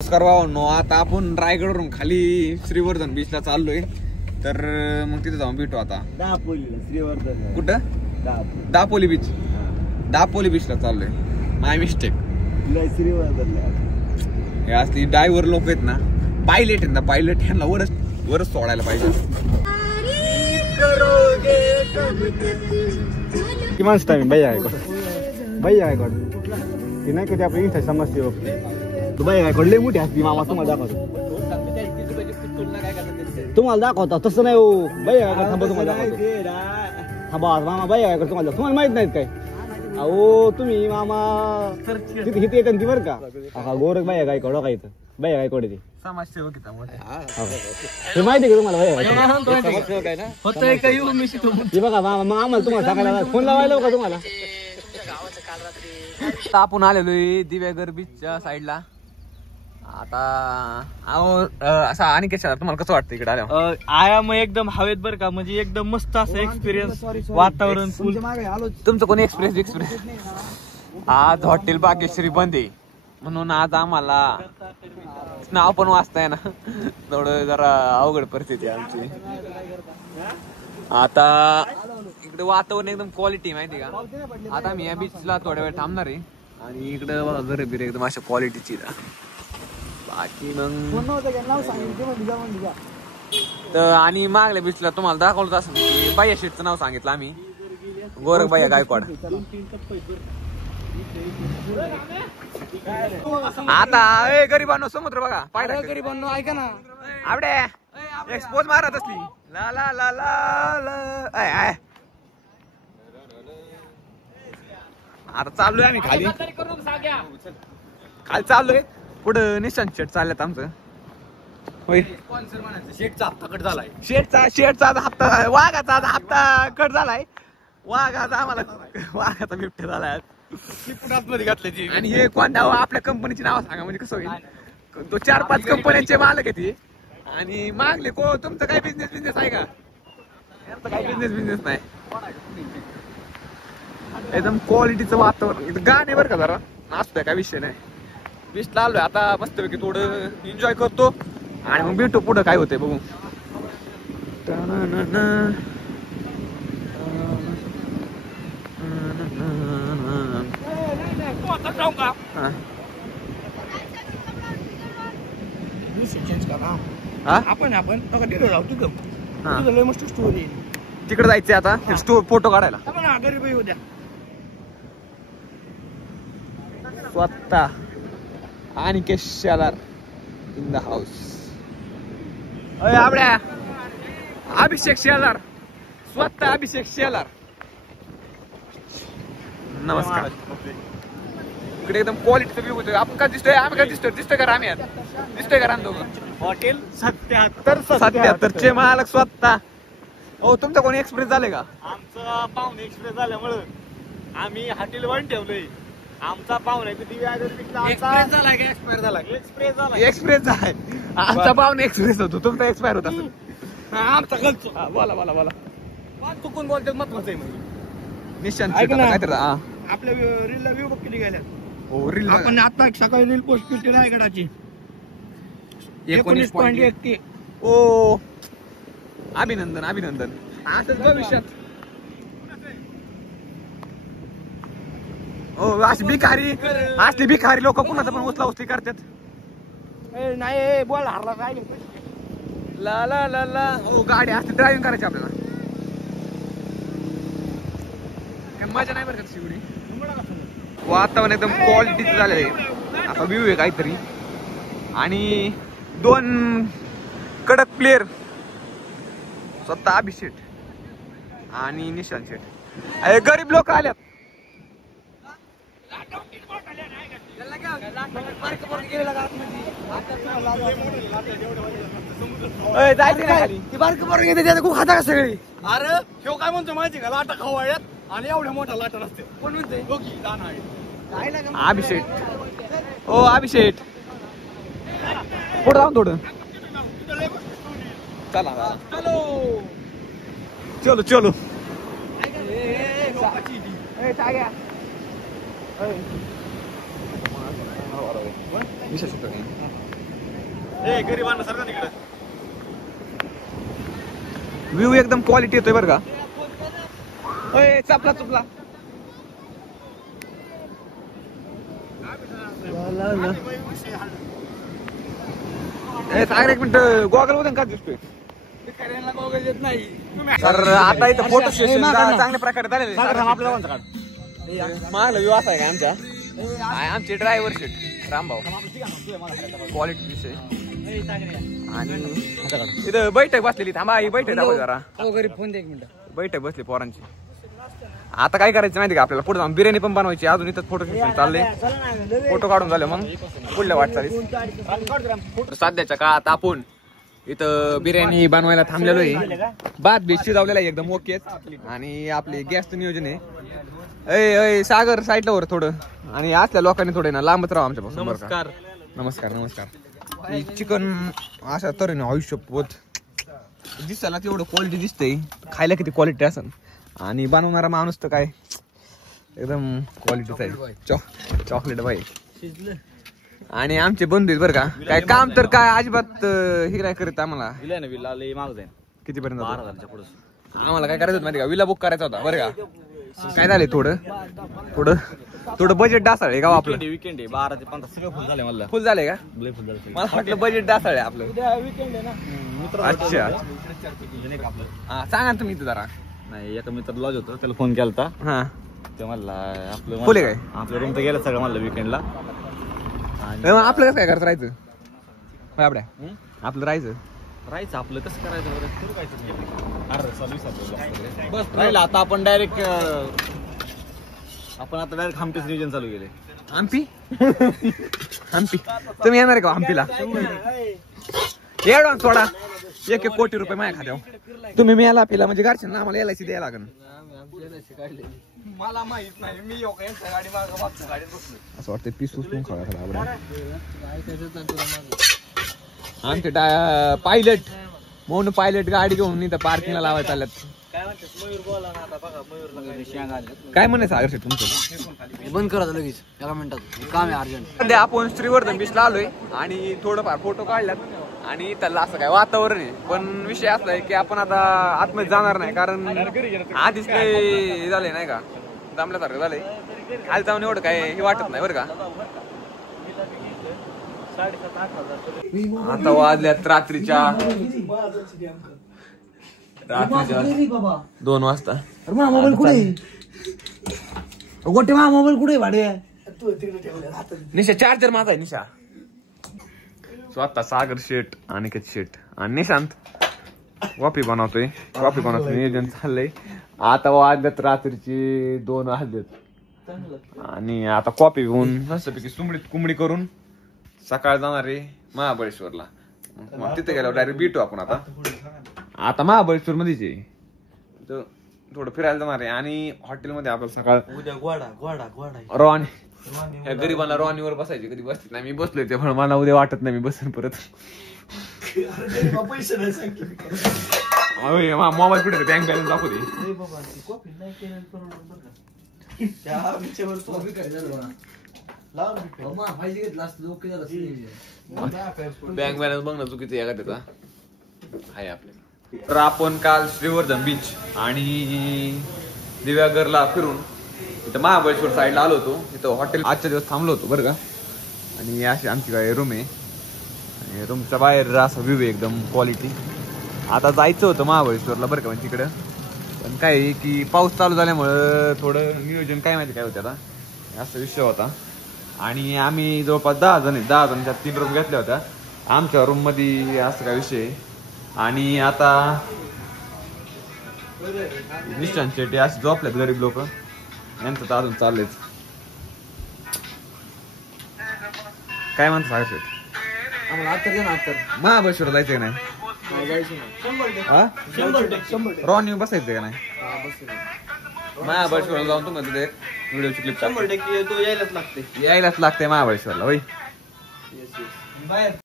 नमस्कार भावांनो, आता आपण रायगडवरून खाली श्रीवर्धन बीचला चाललोय. तर मग तिथे जाऊन भेटू आता. श्रीवर्धन कुठं? दापोली बीच. दापोली बीचला चाललोय. माय मिस्टेक. श्रीवर्धन हे असली ड्रायव्हर लोक आहेत ना, पायलट आहेत ना, पायलट ह्यांना वरच सोडायला पाहिजे. किमान टाइम भैया ती नाही कधी आपली इथे समजते तू बाई काय लय मोठी असती मामा. तुम्हाला दाखवता तसं नाही हो बाई. थांबा तुम्हाला थांबा मामा बाई काय तुम्हाला माहित नाहीत काय? अहो तुम्ही मामा तिथे हिथे येतं ती बरं का गोरख बाई काय कडो काय इथं बाई काय कडे ते समाजसेवक हे माहिती का तुम्हाला बाई बघा मामा आम्हाला तुम्हाला सांगायला फोन लावायला का तुम्हाला. आपण आलेलोय दिव्यागर बीचच्या साईडला. आता असं आणि कशा तुम्हाला कसं वाटतं इकडे आल्यावर? आया मग एकदम हवेत बरं का, म्हणजे एकदम मस्त असं एक्सपिरियन्स. वातावरण तुमचं कोणी एक्सप्रेस आज हॉटेल भाग्यश्री बंद आहे म्हणून आज आम्हाला नाव पण वाचताय ना, थोडं जरा अवघड परिस्थिती आमची. आता इकडे वातावरण एकदम क्वालिटी माहिती का. आता मी या बीचला थोड्या वेळ थांबणार आहे आणि इकडे घर बिरे एकदम अशा क्वालिटीची. बाकी मग तर आणि मागल्या बीचला तुम्हाला दाखवलं असं की बाया शेटचं नाव सांगितलं आम्ही, गोरख बाया गायकवाड. आता गरीबांनो समुद्र बघा, पाहिजे गरीबांनो. ऐका ना आवडे एक्सपोज मारत असली ला ला ला ला. आता चाललोय आम्ही खाली चाललोय. पुढं निशांत शेट चालल्यात आमचं. होय शेटचा हप्ता कट झालाय. शेटचा हप्ता वाघाचा हप्ता कट झालाय. वाघाचा आम्हाला वाघाचा बिबट्या झालाय मध्ये घातल्याची. आणि हे कोणत्या आपल्या कंपनीची नाव सांगा म्हणजे कसं होईल. तो 4-5 कंपन्यांचे मालक आहे ते. आणि मागले को तुमचं काय बिझनेस आहे का? काय बिझनेस नाही. एकदम क्वालिटीचं वातावरण. गाणे बरं का जरा नाचतोय काय विषय नाही. बीचला आलोय आता मस्तपैकी थोडं एन्जॉय करतो आणि मग भेटू पुढं काय होतंय बघू. मस्त स्टोरी तिकडे जायचंय आता फोटो काढायला. गरीब होत्या स्वतः आणि केशालार इन द हाऊस. आपल्या अभिषेक शेलार, स्वतः अभिषेक शेलार. नमस्कार. इकडे एकदम क्वालिटीचा व्ह्यू होतोय. आपण काय दिसतोय? आम्ही काय दिसतोय का आम्ही दिसतोय का दोघं? हॉटेल 77 चे मालक स्वतः. हो तुमचा कोणी एक्सप्रेस झाले का? आमचा पाहुणे एक्सप्रेस झाल्यामुळं आम्ही हॉटेल 1 ठेवलंय. आमचा पाहुणे एक्सप्रेस झालाय. आमचा पाहुणे एक्सप्रेस होतो, तुमचा एक्सपायर होता. आमचा गलतो. बोला चुकून बोलते महत्वाचं आहे म्हणजे निशांत आपल्या रीलला व्ह्यू बघ किती गेल्या. हो रील आपण आता सकाळी रील पोस्ट केली रायगडाची 19.1. ओ अभिनंदन. असंच भविष्यात हो असली भिकारी लोक कुणाचं पण उचला करतात. नाही बोल हरला काय ला ला ला ला. हो गाडी असते ड्रायव्हिंग करायची आपल्याला. काय मजा नाही बरं का शिवडी. वातावरण एकदम क्वालिटीचं झालंय. आता व्ह्यू आहे काहीतरी. आणि 2 कडक प्लेयर, स्वतः अभिषेक आणि निशांत शेट. गरीब लोक आल्यात. खाता का सगळी? अरे ह्यो काय म्हणतो माहिती का, लाटा खवाळ्यात आणि एवढ्या मोठा लाटा नसते. कोण म्हणते अभिषेक. ओ अभिषेक पुढे जाऊन थोडं चला. चलो विशेष हे गरिबांना सरका तिकडे. व्ह्यू एकदम क्वालिटी येतोय बरं का. ओय चपला चुपला एक मिनिट गॉगल मध्ये का दिसतोय तर आता इथं फोटो सेशन चांगल्या प्रकारे झालेलं मागला व्यू असा आहे का आमच्या आमचे ड्रायव्हर सीट रामभाऊ क्वालिटी विषय आणि इथं बैठक बसलेली थांबा ही बैठक दाखव जरा फोन दे एक मिनिट. बैठक बसली पोरांची. आता काय करायचं माहिती का आपल्याला पुढे जाऊन बिर्याणी पण बनवायची अजून इथं फोटो सेशन चालले फोटो काढून झाले मग पुढल्या वाटचालीस सध्याच्या काळात आपण इथं बिर्याणी बनवायला थांबलेलो आहे. भात बीत शिजवलेला आहे एकदम ओके आणि आपले गॅसचं नियोजन आहे. अय सागर साईडला वर थोडं आणि असल्या लोकांनी थोडे ना लांबच राहा आमच्यापासून. नमस्कार. नमस्कार नमस्कार. चिकन अशा तऱ्हेने आयुष्य पोत दिसायला तेवढं क्वालिटी दिसतंय खायला किती क्वालिटी असेल आणि बनवणारा माणूस तर काय एकदम क्वालिटीचा आहे. चॉकलेट बाई आणि आमचे बंधू आहेत बरं का. काय काम तर काय अजिबात हे काय करत आम्हाला किती पर्यंत आम्हाला काय करायचं माहिती का विला बुक करायचा होता बरं का. काय झालंय थोडं बजेट डासाळ आहे का आपलं. विकेंड आहे 12 ते 15 सगळं फुल झाले मला. फुल झालंय का मला वाटलं बजेट डासाळ आहे आपलं. विकेंड आहे ना. अच्छा हा सांगा ना तुम्ही इथं जरा. नाही एका मित्र लॉज होतो त्याला फोन केलता हा ते म्हणला आपलं फुल आहे काय आपल्या रूम तर गेलं सगळं म्हणलं विकेंडला. आपलं कसं काय करत राहायचं आपल्या आपलं राहायचं आपलं कसं करायचं बस राहिलं. आता आपण डायरेक्ट हम्पीच नियोजन चालू केले. हम्पी तुम्ही येणार का हम्पीला. एवढा सोडा 1 कोटी रुपये माझ्या खात्यावर तुम्ही मिळाला पिला म्हणजे घरच्या ना आम्हाला LIC द्यायला लागेल. मला माहित नाही मी गाडी असं वाटतं पीस उचलून खावा आमचे पायलट म्हणून पायलट गाडी घेऊन इथं पार्किंगला लावायला चालल्यात. काय म्हणायचं सागर शेठ तुमचं बंद करा लगेच एका मिनिटात काम आहे अर्जंट. सध्या आपण श्रीवर्धन बीचला आलोय आणि थोडंफार फोटो काढल्यात आणि त्याला असं काय वातावरण आहे. पण विषय असा आहे की आपण आता आतमध्ये जाणार नाही कारण आधीच काही झालंय नाही का जमल्यासारखं झालंय. खाली जाऊन एवढं काय हे वाटत नाही बरं का. आता वाजल्यात रात्रीच्या 2 वाजता. मोबाईल कुठे गोटे मोबाईल कुठे भाडे निशा चार्जर माझा आहे निशा स्वतः सागर शेठ अनिकेत शेठ आणि निशांत कॉफी बनवतोय नियोजन चाललंय. आता वाजल्यात रात्रीची 2 वाजलेत आणि आता कॉफी घेऊन मस्तपैकी सुमडीत कुंबडी करून सकाळ जाणार आहे महाबळेश्वरला. मग तिथे गेल्यावर डायरेक्ट भेटू आपण. आता महाबळेश्वर मध्येच आहे थोडं फिरायला जाणार आहे आणि हॉटेलमध्ये आपल्याला सकाळ गोडा रॉन ह्या गरीबांना रॉनीवर बसायची कधी बसत नाही. मी बसलोय ते पण मला उद्या वाटत नाही मी बसेन परत. मोबाईल कुठे बँक बॅलन्स दाखवू दे. बँक बॅलन्स बघ ना चुकीचं आहे का त्याचा आहे आपल्या. तर आपण काल श्रीवर्धन बीच आणि दिव्यागरला फिरून इथं महाबळेश्वर साईडला आलो होतो. इथं हॉटेल आजच्या दिवस थांबलो होतो बरं का. आणि अशी आमची काय रूम आहे आणि रूमच्या बाहेर असा व्ह्यू आहे एकदम क्वालिटी. आता जायचं होतं महाबळेश्वरला बरं का म्हणजे तिकडं पण काय की पाऊस चालू झाल्यामुळं थोडं नियोजन काय माहिती काय होतं आता असा विषय होता. आणि आम्ही जवळपास 10 जण 10 जणांच्या 3 रूम घेतल्या होत्या आमच्या रूम मध्ये असं काय विषय आहे. आणि आता निश्चन शेट्टी अशी झोपल्यात गरीब लोक यांचं तर अजून चाललेच. काय म्हणतो सागर शेठ महाबळेश्वर जायचंय नाही रॉन बसायचंय का नाही महाबळेश्वरला जाऊन तुम्हाला तिथे एक व्हिडिओची क्लिप 100% यायलाच लागते महाबळेश्वरला.